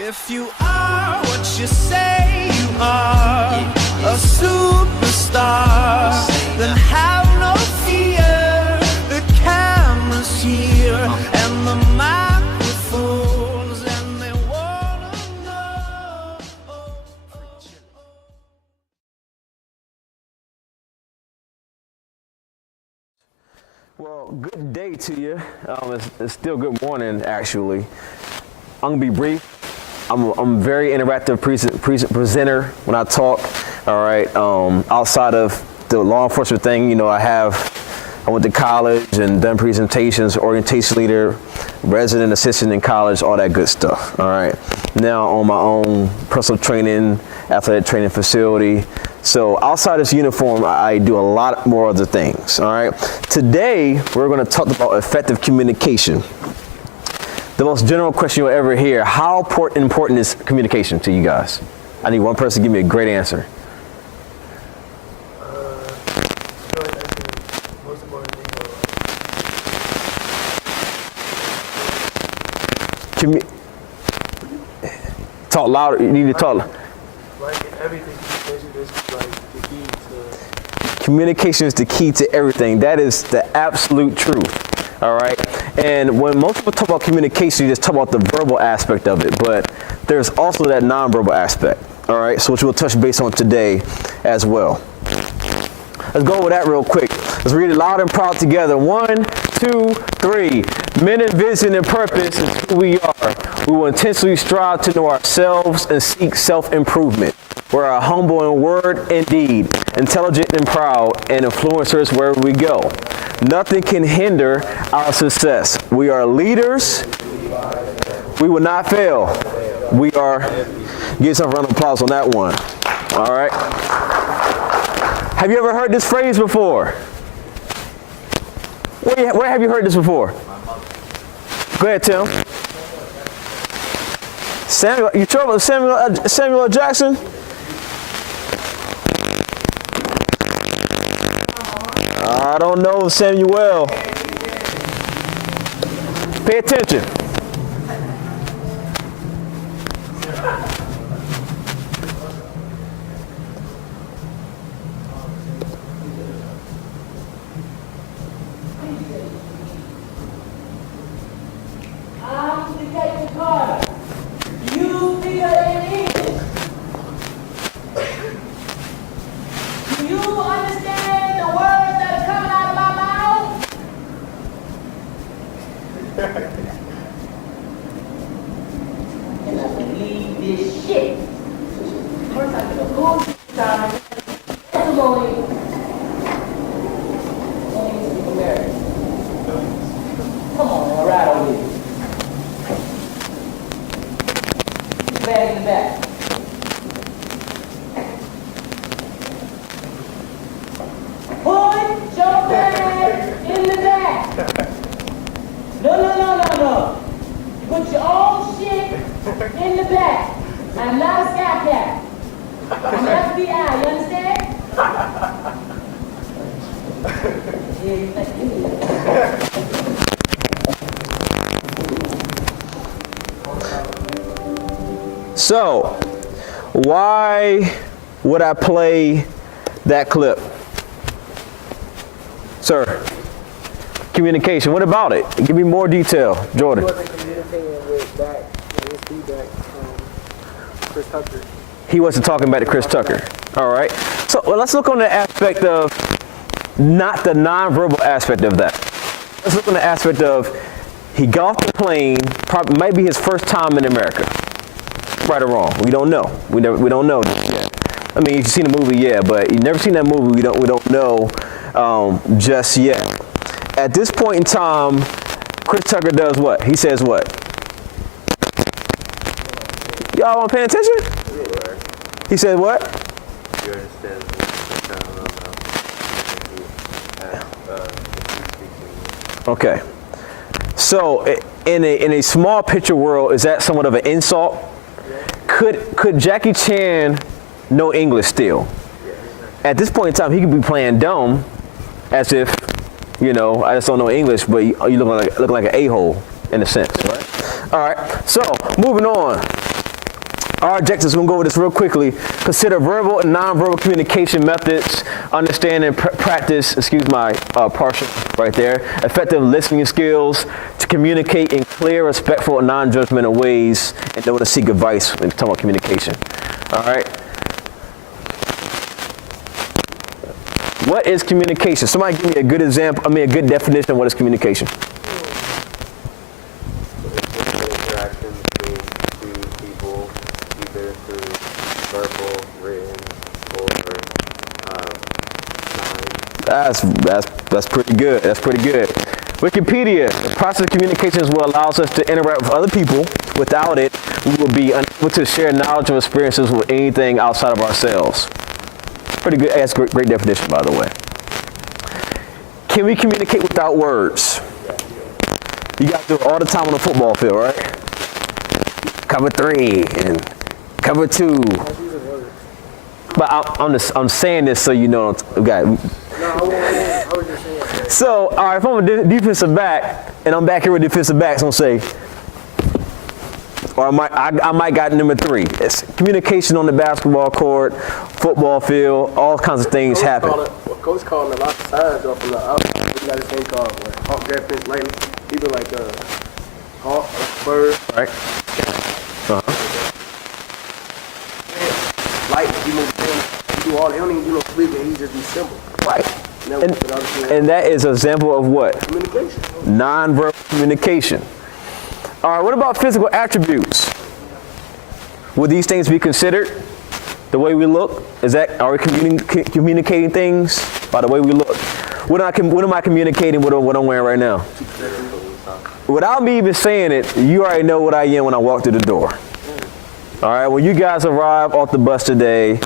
If you are what you say you are, a superstar, then have no fear. The camera's here and the microphones, and they wanna know. Well, good day to you. It's still good morning, actually. I'm gonna be brief. I'm a very interactive presenter when I talk. All right. Outside of the law enforcement thing, you know, I went to college and done presentations, orientation leader, resident assistant in college, all that good stuff. All right. Now on my own personal training, athletic training facility. So outside this uniform, I do a lot more other things. All right. Today, we're going to talk about effective communication. The most general question you'll ever hear: how important is communication to you guys? I need one person to give me a great answer. Most important thing. Talk louder. You need to talk. Like everything, communication is like the key to. Communication is the key to everything. That is the absolute truth. All right. And when most people talk about communication, you just talk about the verbal aspect of it, but there's also that nonverbal aspect. All right. So which we'll touch base on today as well. Let's go over that real quick. Let's read it loud and proud together. 1, 2, 3. Men in vision and purpose is who we are. We will intentionally strive to know ourselves and seek self-improvement. We are humble in word and deed, intelligent and proud, and influencers wherever we go. Nothing can hinder our success. We are leaders. We will not fail. We are. Give yourself a round of applause on that one. All right. Have you ever heard this phrase before? Where have you heard this before? Go ahead, Tim. Samuel, you sure about Samuel L. Jackson? I don't know Samuel. Pay attention. So, why would I play that clip? Sir, communication, what about it? Give me more detail, Jordan. He wasn't communicating with his feedback from Chris Tucker. He wasn't talking back to Chris Tucker. All right. So let's look on the aspect of, not the nonverbal aspect of that. Let's look on the aspect of, he got off the plane, probably might be his first time in America. Right or wrong, we don't know. We don't know yet. I mean, you've seen the movie, yeah, but you've never seen that movie. We don't know just yet. At this point in time, Chris Tucker does what? He says what? Y'all want paying attention? He said what? Okay. So in a small picture world, is that somewhat of an insult? Could Jackie Chan know English still? At this point in time, he could be playing dumb, as if, you know, I just don't know English, but you look like an a-hole in a sense, right? All right. So moving on. Our objectives, we're going to go over this real quickly. Consider verbal and nonverbal communication methods, understand and practice, excuse my partial right there, effective listening skills to communicate in clear, respectful, and non-judgmental ways, and know to seek advice when talking about communication. All right. What is communication? Somebody give me a good example, a good definition of what is communication. Interaction between two people, either through verbal, written, or sign. That's pretty good. That's pretty good. Wikipedia, the process of communication is what allows us to interact with other people. Without it, we will be unable to share knowledge or experiences with anything outside of ourselves. Pretty good. That's great definition, by the way. Can we communicate without words? You got to do it all the time on the football field, right? Cover 3 and cover 2. But I'm saying this so you know. Okay. No, I was just saying that. So, all right, if I'm a defensive back and I'm back here with defensive backs, I'm gonna say, or I might got number 3. It's communication on the basketball court, football field, all kinds of things happen. Coach calling a lot of signs off from the outside. We got this thing called hawk reference lately. Even like hawk, bird. Right. Light, you do all, he don't even do no speaking, he just do simple. Right. And that is an example of what? Communication. Nonverbal communication. All right, what about physical attributes? Would these things be considered? The way we look? Are we communicating things by the way we look? What am I communicating with what I'm wearing right now? Without me even saying it, you already know what I am when I walk through the door. All right, when you guys arrive off the bus today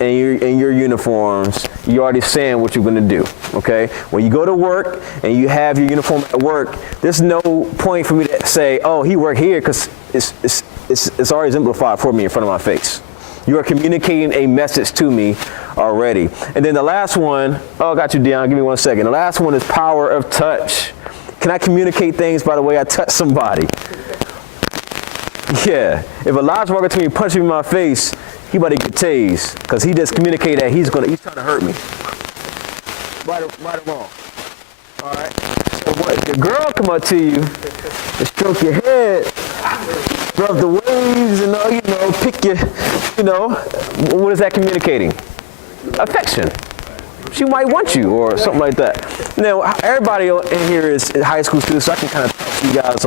and you're in your uniforms, you're already saying what you're gonna do, okay? When you go to work and you have your uniform at work, there's no point for me to say, oh, he worked here, because it's already exemplified for me in front of my face. You are communicating a message to me already. And then the last one, oh, I got you, Dion, give me 1 second. The last one is power of touch. Can I communicate things by the way I touch somebody? Yeah, if Elijah walked up to me and punched me in my face, he about to get tased, because he just communicated that he's trying to hurt me. Right or wrong. All right. So what the girl come up to you and stroke your head, rub the waves, and pick your, what is that communicating? Affection. She might want you or something like that. Now, everybody in here is high school students, so I can kind of talk to you guys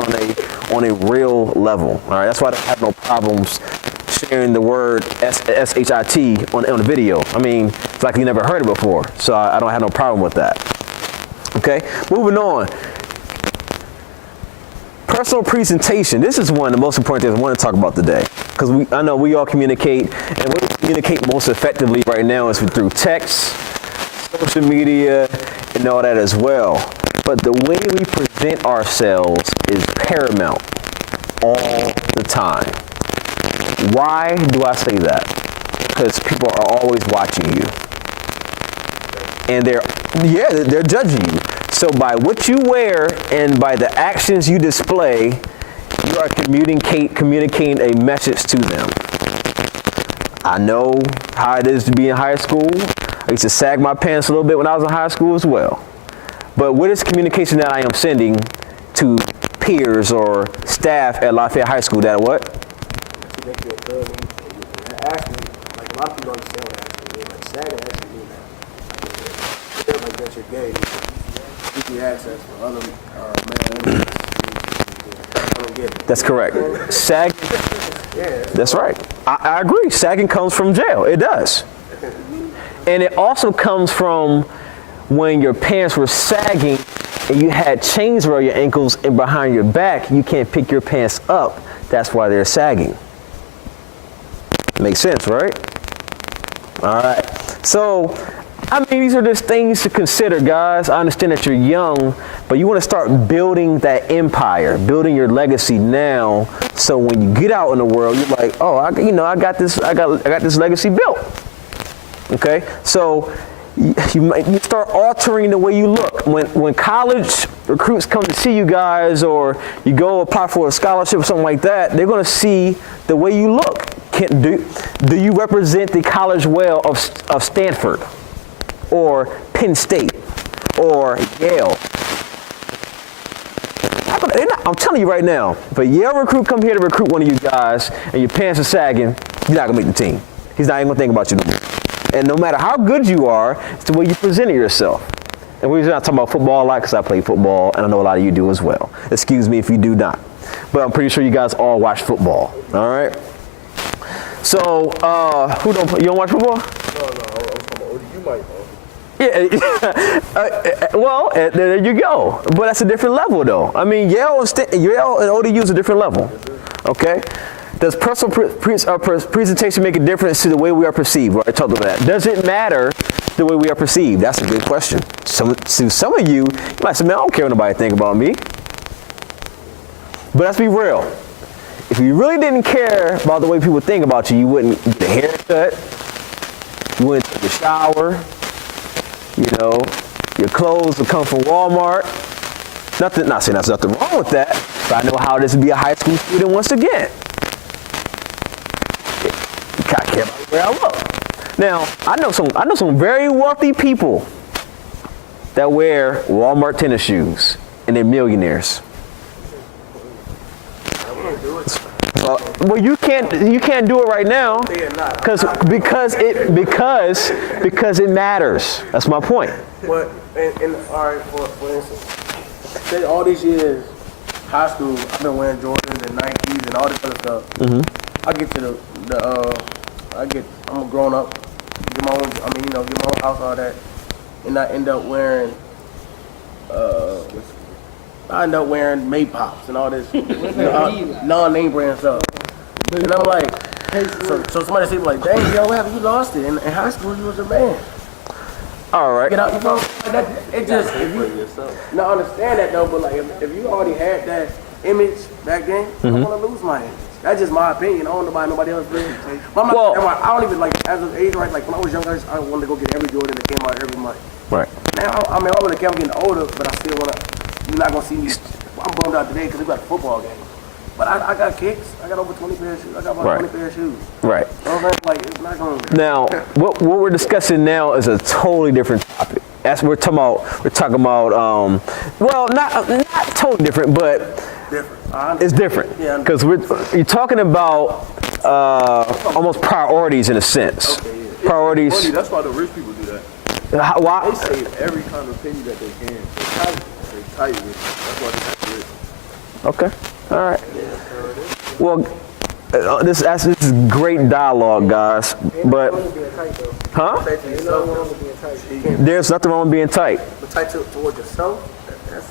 on a real level. All right, that's why I don't have no problems sharing the word S-H-I-T on the video. I mean, it's like you never heard it before, so I don't have no problem with that. Okay, moving on. Personal presentation. This is one of the most important things I want to talk about today, because I know we all communicate, and we communicate most effectively right now is through text, social media, and all that as well. But the way we present ourselves is paramount all the time. Why do I say that? Because people are always watching you. And they're judging you. So by what you wear and by the actions you display, you are communicating a message to them. I know how it is to be in high school. I used to sag my pants a little bit when I was in high school as well. But what is communication that I am sending to peers or staff at Lafayette High School? That what? Actually, like a lot of people don't understand what actually means. Like sagging actually means that. Like that's your gay. You can access for other men. I don't get it. That's correct. Sagging. Yeah. That's right. I agree. Sagging comes from jail. It does. And it also comes from when your pants were sagging and you had chains around your ankles and behind your back, you can't pick your pants up. That's why they're sagging. Makes sense, right? All right. So, I mean, these are just things to consider, guys. I understand that you're young, but you want to start building that empire, building your legacy now. So when you get out in the world, you're like, oh, I got this legacy built. Okay. So you start altering the way you look. When college recruits come to see you guys, or you go apply for a scholarship or something like that, they're going to see the way you look. Do you represent the college well of Stanford or Penn State or Yale? I'm telling you right now, if a Yale recruit come here to recruit one of you guys and your pants are sagging, you're not going to make the team. He's not even going to think about you no more. And no matter how good you are, it's the way you presented yourself. And we're not talking about football a lot because I play football, and I know a lot of you do as well. Excuse me if you do not. But I'm pretty sure you guys all watch football, all right? So, you don't watch football? No, I was talking about ODU might. Yeah, well, there you go. But that's a different level, though. I mean, Yale and ODU is a different level, okay? Does personal presentation make a difference to the way we are perceived? We already talked about that. Does it matter the way we are perceived? That's a good question. Some of you might say, man, I don't care what nobody think about me. But let's be real. If you really didn't care about the way people think about you, you wouldn't get a haircut, you wouldn't take a shower, you know, your clothes would come from Walmart. Not saying there's nothing wrong with that, but I know how it is to be a high school student once again. I care about where I look. Now, I know some very wealthy people that wear Walmart tennis shoes, and they're millionaires. Well, you can't do it right now because it matters. That's my point. But all right, for instance, say all these years, high school, I've been wearing Jordans and Nikes and all this other stuff. Mm-hmm. I get to I'm a grown up, get my own house, all that, and I end up wearing Maypops and all this non-name brand stuff. And I'm like, hey, so somebody say like, dang, yo, what happened? You lost it. In high school, you was a man. All right. Get out, you know? It just, if you now understand that though, but like, if you already had that image back then, I don't want to lose my image. That's just my opinion. I don't know about nobody else. I don't even like, as an age, right? Like when I was younger, I wanted to go get every Jordan that came out every month. Right. Now, I mean, I would have kept getting older, but I still want to. You're not gonna see me. I'm bummed out today because we got a football game. But I got kicks. I got over 20 pair of shoes. I got about 20 pair of shoes. Right. Like it's not going. Now, what we're discussing now is a totally different topic. That's what we're talking about. Well, not totally different, but it's different. Because you're talking about almost priorities in a sense. Okay, yeah. Priorities. Funny, that's why the rich people do that. Why? They save every kind of penny that they can. They tight with it. That's why they rich. Okay. All right. Well, this is great dialogue, guys. But, huh? There's nothing wrong with being tight. But tight towards yourself. That's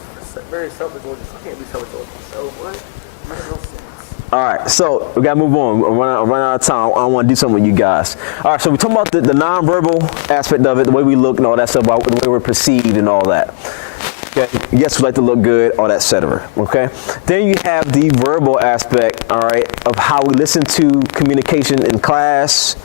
very selfish towards yourself. I can't be selfish towards myself. What? Makes no sense. All right, so we gotta move on. I'm running out of time. I want to do something with you guys. All right, so we're talking about the nonverbal aspect of it, the way we look and all that stuff, the way we're perceived and all that. Okay. Yes, we like to look good, all that, etc. Okay. Then you have the verbal aspect, all right, of how we listen to communication in class,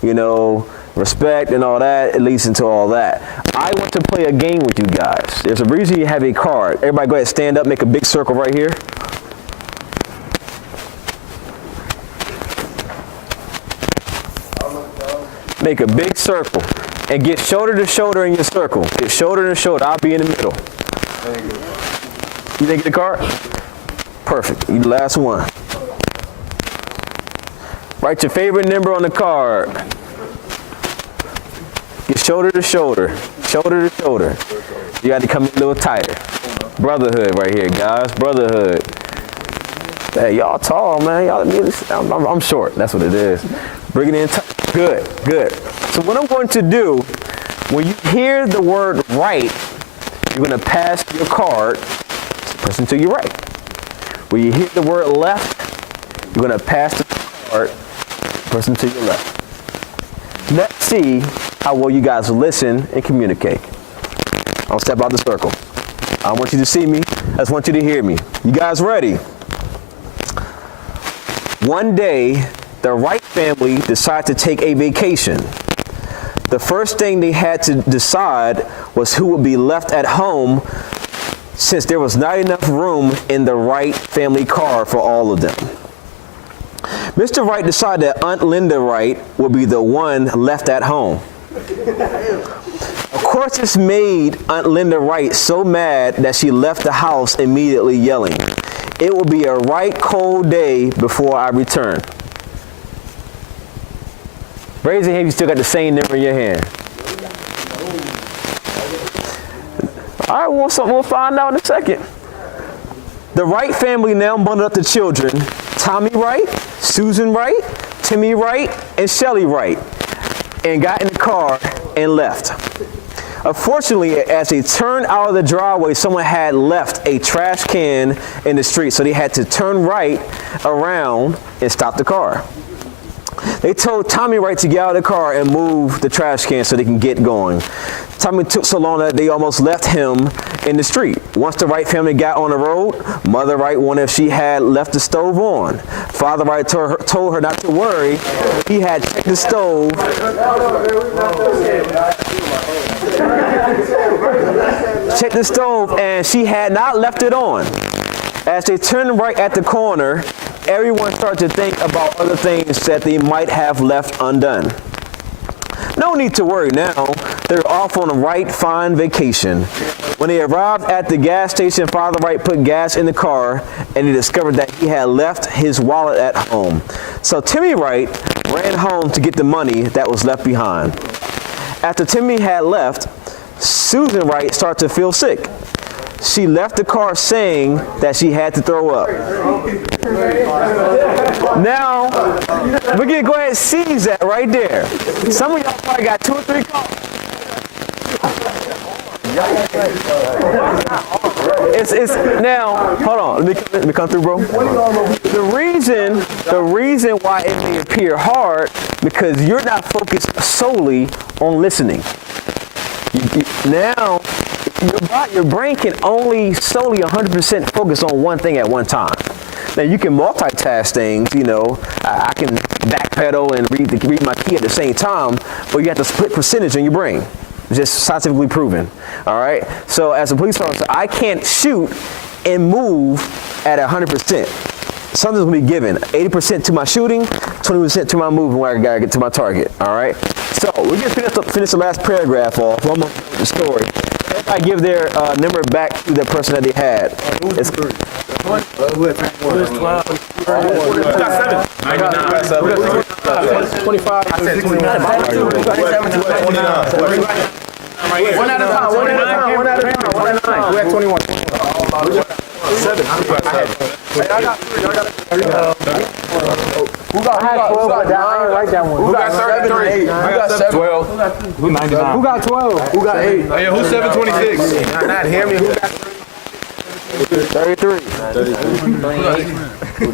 you know, respect and all that. It leads into all that. I want to play a game with you guys. There's a reason you have a card. Everybody go ahead, stand up, make a big circle right here. Make a big circle and get shoulder to shoulder in your circle. Get shoulder to shoulder. I'll be in the middle. You didn't get the card? Perfect. You the last one. Write your favorite number on the card. Get shoulder to shoulder. Shoulder to shoulder. You got to come in a little tighter. Brotherhood right here, guys. Brotherhood. Hey, y'all tall, man. Y'all, I'm short. That's what it is. Bring it in tight. Good, good. So what I'm going to do, when you hear the word right, you're going to pass your card to the person to your right. When you hear the word left, you're going to pass the card to the person to your left. Let's see how well you guys listen and communicate. I'll step out the circle. I don't want you to see me. I just want you to hear me. You guys ready? One day, the Wright family decided to take a vacation. The first thing they had to decide was who would be left at home, since there was not enough room in the Wright family car for all of them. Mr. Wright decided that Aunt Linda Wright would be the one left at home. Of course, this made Aunt Linda Wright so mad that she left the house immediately yelling, "It will be a right cold day before I return." Raise your hand if you still got the same number in your hand. All right, we'll find out in a second. The Wright family now bundled up the children, Tommy Wright, Susan Wright, Timmy Wright, and Shelly Wright, and got in the car and left. Unfortunately, as they turned out of the driveway, someone had left a trash can in the street, so they had to turn right around and stop the car. They told Tommy Wright to get out of the car and move the trash can so they can get going. Tommy took so long that they almost left him in the street. Once the Wright family got on the road, Mother Wright wondered if she had left the stove on. Father Wright told her not to worry. He had checked the stove. Checked the stove, and she had not left it on. As they turned right at the corner, everyone started to think about other things that they might have left undone. No need to worry now. They're off on a Wright fine vacation. When they arrived at the gas station, Father Wright put gas in the car, and he discovered that he had left his wallet at home. So Timmy Wright ran home to get the money that was left behind. After Timmy had left, Susan Wright started to feel sick. She left the car saying that she had to throw up. Now, we're going to go ahead and seize that right there. Some of y'all probably got 2 or 3 cars. It's now, hold on, let me come through, bro. The reason why it may appear hard, because you're not focused solely on listening. Now, your brain can only solely 100% focus on one thing at one time. Now, you can multitask things, you know. I can backpedal and read my key at the same time, but you have to split percentage in your brain. It's just scientifically proven, all right? So as a police officer, I can't shoot and move at 100%. Something's gonna be given. 80% to my shooting, 20% to my moving when I gotta get to my target, all right? So we're gonna finish the last paragraph off, one more the story. I give their number back to the person that they had. It's 12. Who got 7? 25. I said 29. 1 at a time. 1 at a time. We had 21. 7. I got 3. Who got 12? Write that one. Who got 33? I got 7. 12. Who 99? Who got 12? Who got 8? Hey, who's 726? Not hear me. Who got 33? Who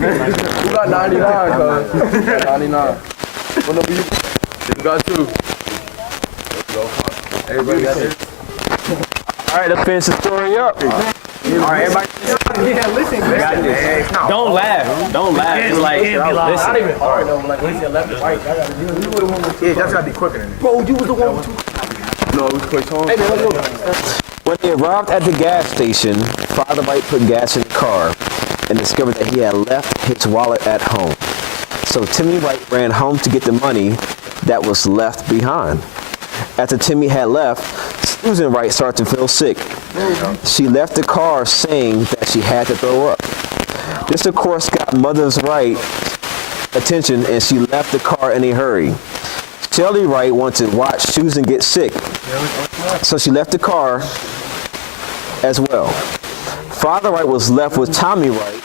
got 99, cuz? 99. What number you? Who got 2? Let's go. Everybody got 6. All right, let's finish the story up. All right, everybody. Yeah, listen. Don't laugh. Don't laugh. It's like, listen. Not even hard though. Like, listen, left and right. Yeah, that's gotta be quicker than this. Bro, you was the one with 2. No, it was quick time. Hey, man, let's go. When they arrived at the gas station, Father Wright put gas in the car and discovered that he had left his wallet at home. So Timmy Wright ran home to get the money that was left behind. After Timmy had left, Susan Wright started to feel sick. She left the car saying that she had to throw up. This, of course, got Mother Wright's attention, and she left the car in a hurry. Shelly Wright wanted to watch Susan get sick, so she left the car as well. Father Wright was left with Tommy Wright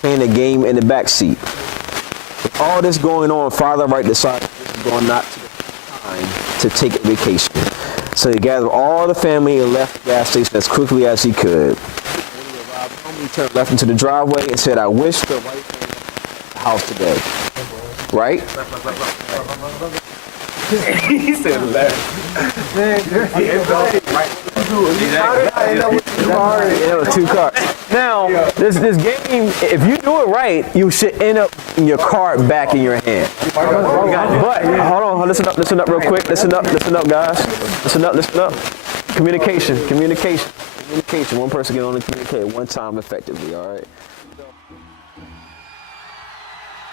playing a game in the back seat. With all this going on, Father Wright decided this was going not to be time to take a vacation. So he gathered all the family and left the gas station as quickly as he could. When he arrived home, he turned left into the driveway and said, "I wish the Wright family had the house today." Right? He said left. It was 2 cars. Now, this game, if you do it right, you should end up in your card back in your hand. But hold on, listen up real quick. Listen up, guys. Listen up. Communication. One person can only communicate one time effectively. All right.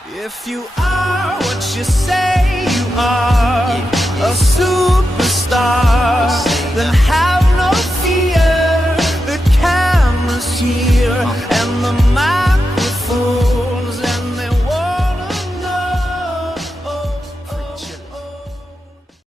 If you are what you say you are,